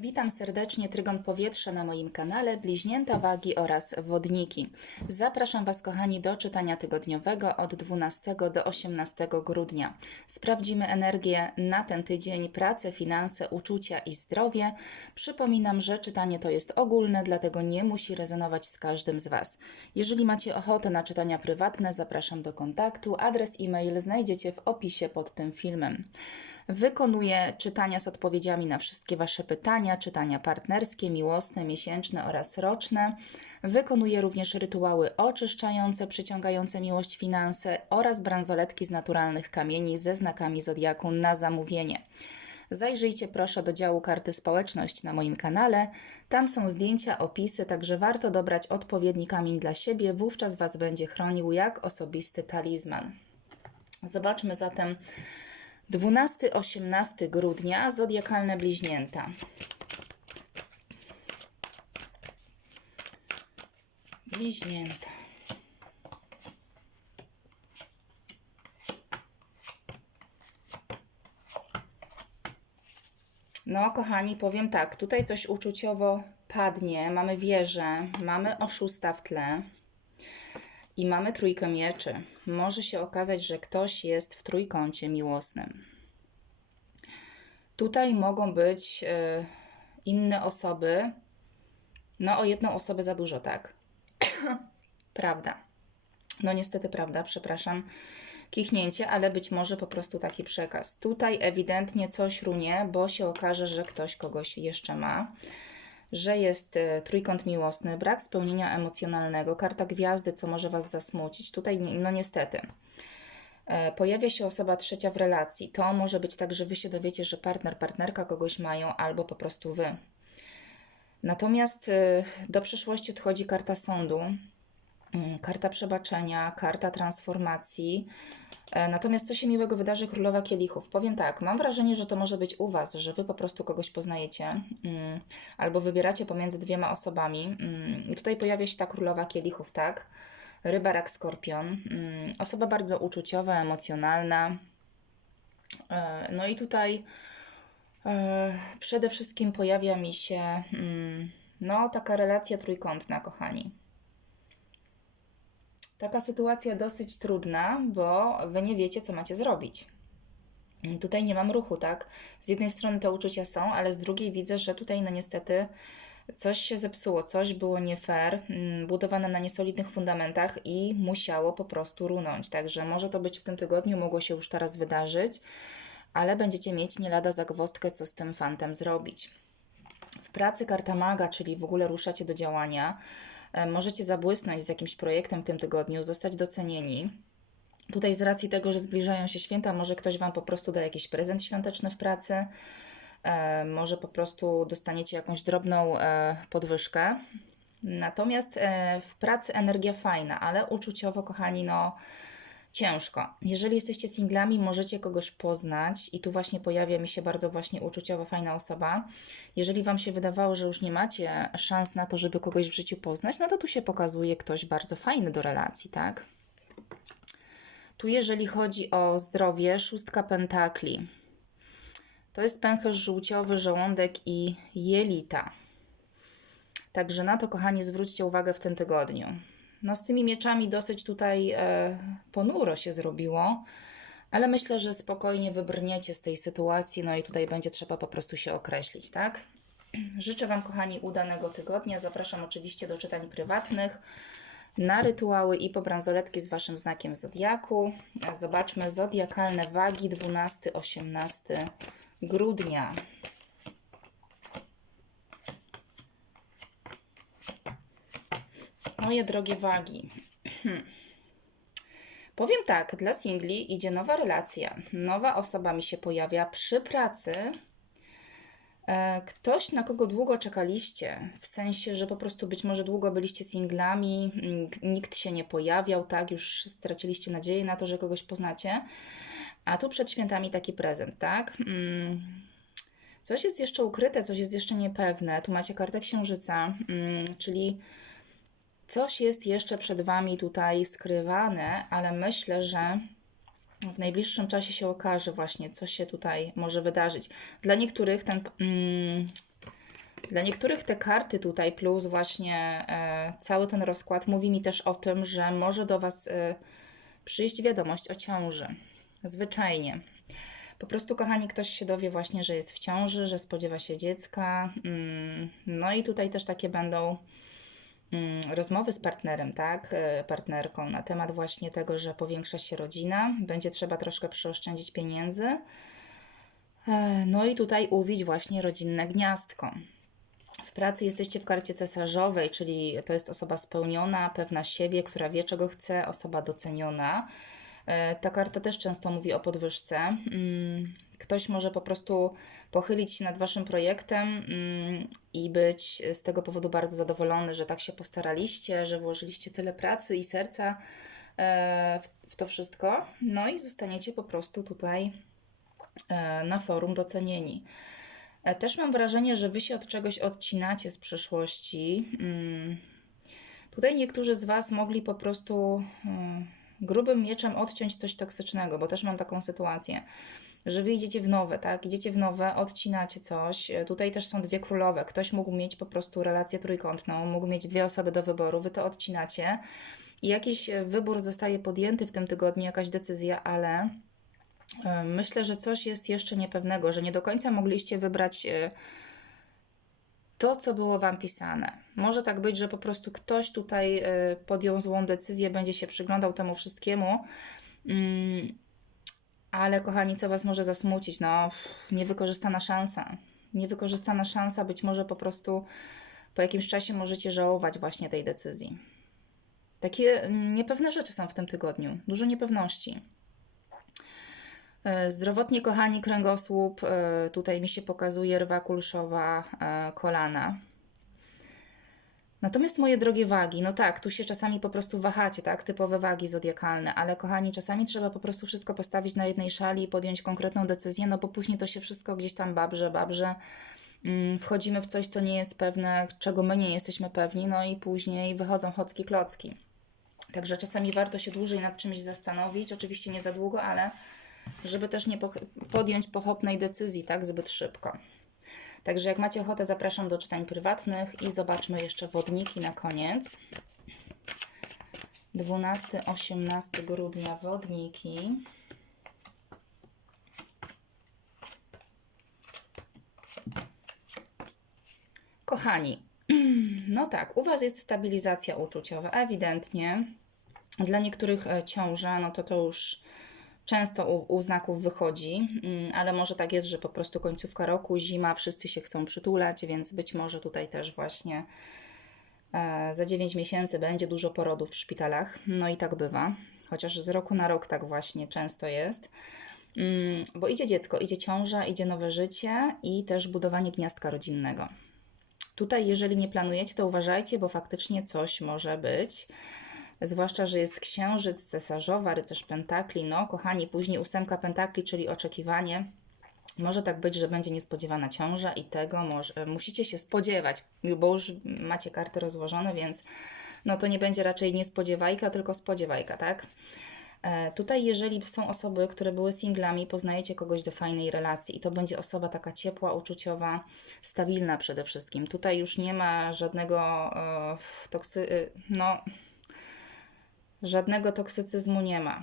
Witam serdecznie, Trygon Powietrza na moim kanale, bliźnięta wagi oraz wodniki. Zapraszam Was, kochani, do czytania tygodniowego od 12 do 18 grudnia. Sprawdzimy energię na ten tydzień, pracę, finanse, uczucia i zdrowie. Przypominam, że czytanie to jest ogólne, dlatego nie musi rezonować z każdym z Was. Jeżeli macie ochotę na czytania prywatne, zapraszam do kontaktu. Adres e-mail znajdziecie w opisie pod tym filmem. Wykonuję czytania z odpowiedziami na wszystkie Wasze pytania, czytania partnerskie, miłosne, miesięczne oraz roczne. Wykonuję również rytuały oczyszczające, przyciągające miłość, finanse oraz bransoletki z naturalnych kamieni ze znakami zodiaku na zamówienie. Zajrzyjcie proszę do działu karty społeczność na moim kanale. Tam są zdjęcia, opisy, także warto dobrać odpowiedni kamień dla siebie, wówczas Was będzie chronił jak osobisty talizman. Zobaczmy zatem 12-18 grudnia zodiakalne bliźnięta. Bliźnięta. No, kochani, powiem tak, tutaj coś uczuciowo padnie. Mamy wieżę, mamy oszusta w tle i mamy trójkę mieczy. Może się okazać, że ktoś jest w trójkącie miłosnym. Tutaj mogą być e, inne osoby. No, o jedną osobę za dużo, tak? prawda. No, niestety, prawda, przepraszam. Kichnięcie, ale być może po prostu taki przekaz. Tutaj ewidentnie coś runie, bo się okaże, że ktoś kogoś jeszcze ma że jest e, trójkąt miłosny, brak spełnienia emocjonalnego, karta gwiazdy, co może Was zasmucić. Tutaj, no niestety, e, pojawia się osoba trzecia w relacji. To może być tak, że Wy się dowiecie, że partner, partnerka kogoś mają, albo po prostu Wy. Natomiast e, do przyszłości odchodzi karta sądu, mm, karta przebaczenia, karta transformacji, natomiast co się miłego wydarzy Królowa Kielichów? Powiem tak, mam wrażenie, że to może być u Was, że Wy po prostu kogoś poznajecie mm, albo wybieracie pomiędzy dwiema osobami. Mm, I tutaj pojawia się ta Królowa Kielichów, tak? Ryba, rak, skorpion. Mm, osoba bardzo uczuciowa, emocjonalna. E, no i tutaj e, przede wszystkim pojawia mi się mm, no taka relacja trójkątna, kochani. Taka sytuacja dosyć trudna, bo wy nie wiecie, co macie zrobić. Tutaj nie mam ruchu, tak? Z jednej strony te uczucia są, ale z drugiej widzę, że tutaj no niestety coś się zepsuło, coś było nie fair, mm, budowane na niesolidnych fundamentach i musiało po prostu runąć. Także może to być w tym tygodniu, mogło się już teraz wydarzyć, ale będziecie mieć nie lada zagwostkę, co z tym fantem zrobić. W pracy karta maga, czyli w ogóle ruszacie do działania, możecie zabłysnąć z jakimś projektem w tym tygodniu, zostać docenieni. Tutaj z racji tego, że zbliżają się święta, może ktoś Wam po prostu da jakiś prezent świąteczny w pracy, e, może po prostu dostaniecie jakąś drobną e, podwyżkę. Natomiast w pracy energia fajna, ale uczuciowo, kochani, no ciężko. Jeżeli jesteście singlami, możecie kogoś poznać i tu właśnie pojawia mi się bardzo właśnie uczuciowo fajna osoba. Jeżeli Wam się wydawało, że już nie macie szans na to, żeby kogoś w życiu poznać, no to tu się pokazuje ktoś bardzo fajny do relacji, tak? Tu jeżeli chodzi o zdrowie, szóstka pentakli. To jest pęcherz żółciowy, żołądek i jelita. Także na to, kochani, zwróćcie uwagę w tym tygodniu. No z tymi mieczami dosyć tutaj e, ponuro się zrobiło, ale myślę, że spokojnie wybrniecie z tej sytuacji, no i tutaj będzie trzeba po prostu się określić, tak? Życzę Wam, kochani, udanego tygodnia. Zapraszam oczywiście do czytań prywatnych, na rytuały i po bransoletki z Waszym znakiem Zodiaku. Zobaczmy zodiakalne wagi 12-18 grudnia. Moje drogie wagi. Hmm. Powiem tak, dla singli idzie nowa relacja. Nowa osoba mi się pojawia przy pracy. E, ktoś, na kogo długo czekaliście, w sensie, że po prostu być może długo byliście singlami, nikt się nie pojawiał, tak, już straciliście nadzieję na to, że kogoś poznacie, a tu przed świętami taki prezent, tak. Mm. Coś jest jeszcze ukryte, coś jest jeszcze niepewne. Tu macie kartę księżyca, mm, czyli Coś jest jeszcze przed Wami tutaj skrywane, ale myślę, że w najbliższym czasie się okaże właśnie, co się tutaj może wydarzyć. Dla niektórych ten, mm, Dla niektórych te karty tutaj, plus właśnie e, cały ten rozkład, mówi mi też o tym, że może do Was e, przyjść wiadomość o ciąży. Zwyczajnie. Po prostu, kochani, ktoś się dowie właśnie, że jest w ciąży, że spodziewa się dziecka. Mm, no i tutaj też takie będą rozmowy z partnerem, tak, e, partnerką na temat właśnie tego, że powiększa się rodzina, będzie trzeba troszkę przyoszczędzić pieniędzy. E, No i tutaj uwić właśnie rodzinne gniazdko. W pracy jesteście w karcie cesarzowej, czyli to jest osoba spełniona, pewna siebie, która wie, czego chce, osoba doceniona. E, Ta karta też często mówi o podwyżce. Ktoś może po prostu pochylić się nad waszym projektem mm, i być z tego powodu bardzo zadowolony, że tak się postaraliście, że włożyliście tyle pracy i serca e, w- w to wszystko. No i zostaniecie po prostu tutaj e, na forum docenieni. E, Też mam wrażenie, że wy się od czegoś odcinacie z przeszłości. Mm, Tutaj niektórzy z was mogli po prostu mm, grubym mieczem odciąć coś toksycznego, bo też mam taką sytuację, że wy idziecie w nowe, tak? Idziecie w nowe, odcinacie coś. E, Tutaj też są dwie królowe. Ktoś mógł mieć po prostu relację trójkątną, mógł mieć dwie osoby do wyboru, wy to odcinacie. I jakiś e, wybór zostaje podjęty w tym tygodniu, jakaś decyzja, ale e, myślę, że coś jest jeszcze niepewnego, że nie do końca mogliście wybrać to, co było Wam pisane. Może tak być, że po prostu ktoś tutaj podjął złą decyzję, będzie się przyglądał temu wszystkiemu. Ale kochani, co Was może zasmucić? No, niewykorzystana szansa. Niewykorzystana szansa, być może po prostu po jakimś czasie możecie żałować właśnie tej decyzji. Takie mm, niepewne rzeczy są w tym tygodniu. Dużo niepewności. E, Zdrowotnie, kochani, kręgosłup. e, Tutaj mi się pokazuje rwa kulszowa e, kolana. Natomiast moje drogie wagi, no tak, tu się czasami po prostu wahacie, tak, typowe wagi zodiakalne, ale kochani, czasami trzeba po prostu wszystko postawić na jednej szali i podjąć konkretną decyzję, no bo później to się wszystko gdzieś tam babrze, babrze, mm, wchodzimy w coś, co nie jest pewne, czego my nie jesteśmy pewni, no i później wychodzą chocki klocki. Także czasami warto się dłużej nad czymś zastanowić, oczywiście nie za długo, ale żeby też nie podjąć pochopnej decyzji tak zbyt szybko. Także jak macie ochotę, zapraszam do czytań prywatnych i zobaczmy jeszcze wodniki na koniec. 12-18 grudnia wodniki. Kochani, no tak, u Was jest stabilizacja uczuciowa, ewidentnie. Dla niektórych e, ciąża, no to to już często u, u znaków wychodzi, mm, ale może tak jest, że po prostu końcówka roku, zima, wszyscy się chcą przytulać, więc być może tutaj też właśnie e, za 9 miesięcy będzie dużo porodów w szpitalach. No i tak bywa, chociaż z roku na rok tak właśnie często jest. Mm, Bo idzie dziecko, idzie ciąża, idzie nowe życie i też budowanie gniazdka rodzinnego. Tutaj, jeżeli nie planujecie, to uważajcie, bo faktycznie coś może być. Zwłaszcza, że jest księżyc, cesarzowa, rycerz pentakli. No, kochani, później ósemka pentakli, czyli oczekiwanie. Może tak być, że będzie niespodziewana ciąża i tego może, musicie się spodziewać, bo już macie karty rozłożone, więc no to nie będzie raczej niespodziewajka, tylko spodziewajka, tak? E, Tutaj, jeżeli są osoby, które były singlami, poznajecie kogoś do fajnej relacji i to będzie osoba taka ciepła, uczuciowa, stabilna przede wszystkim. Tutaj już nie ma żadnego e, toksy... y, no, żadnego toksycyzmu nie ma.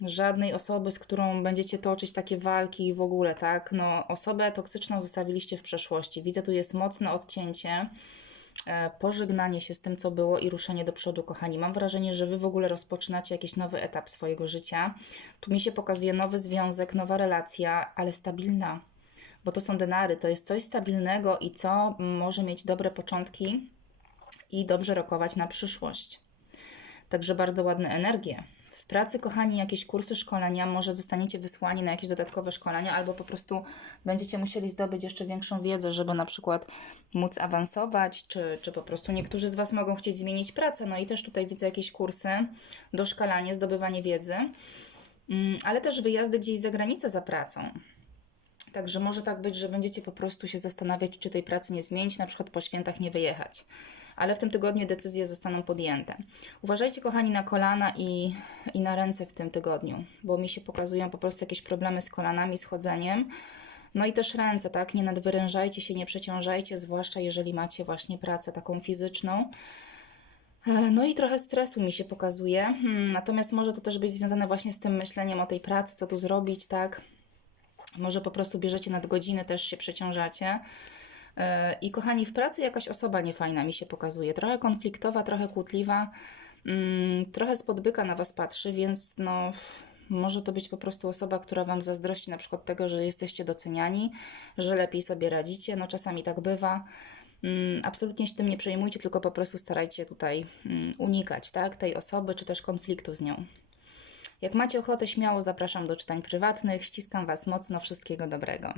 Żadnej osoby, z którą będziecie toczyć takie walki i w ogóle, tak? No, osobę toksyczną zostawiliście w przeszłości. Widzę, tu jest mocne odcięcie, e, pożegnanie się z tym, co było i ruszenie do przodu, kochani. Mam wrażenie, że wy w ogóle rozpoczynacie jakiś nowy etap swojego życia. Tu mi się pokazuje nowy związek, nowa relacja, ale stabilna, bo to są denary, to jest coś stabilnego i co może mieć dobre początki i dobrze rokować na przyszłość. Także bardzo ładne energie. W pracy, kochani, jakieś kursy szkolenia, może zostaniecie wysłani na jakieś dodatkowe szkolenia, albo po prostu będziecie musieli zdobyć jeszcze większą wiedzę, żeby na przykład móc awansować, czy, czy po prostu niektórzy z Was mogą chcieć zmienić pracę. No i też tutaj widzę jakieś kursy, doszkalanie, zdobywanie wiedzy, Mm, ale też wyjazdy gdzieś za granicę za pracą. Także może tak być, że będziecie po prostu się zastanawiać, czy tej pracy nie zmienić, na przykład po świętach nie wyjechać. Ale w tym tygodniu decyzje zostaną podjęte. Uważajcie, kochani, na kolana i, i na ręce w tym tygodniu, bo mi się pokazują po prostu jakieś problemy z kolanami, z chodzeniem. No i też ręce, tak? Nie nadwyrężajcie się, nie przeciążajcie, zwłaszcza jeżeli macie właśnie pracę taką fizyczną. E, No i trochę stresu mi się pokazuje. Hmm, Natomiast może to też być związane właśnie z tym myśleniem o tej pracy, co tu zrobić, tak? Może po prostu bierzecie nadgodziny, też się przeciążacie. E, I kochani, w pracy jakaś osoba niefajna mi się pokazuje. Trochę konfliktowa, trochę kłótliwa, mm, trochę spod byka na Was patrzy, więc no, może to być po prostu osoba, która Wam zazdrości na przykład tego, że jesteście doceniani, że lepiej sobie radzicie. No czasami tak bywa. Mm, Absolutnie się tym nie przejmujcie, tylko po prostu starajcie tutaj mm, unikać tak, tej osoby, czy też konfliktu z nią. Jak macie ochotę, śmiało zapraszam do czytań prywatnych. Ściskam Was mocno. Wszystkiego dobrego.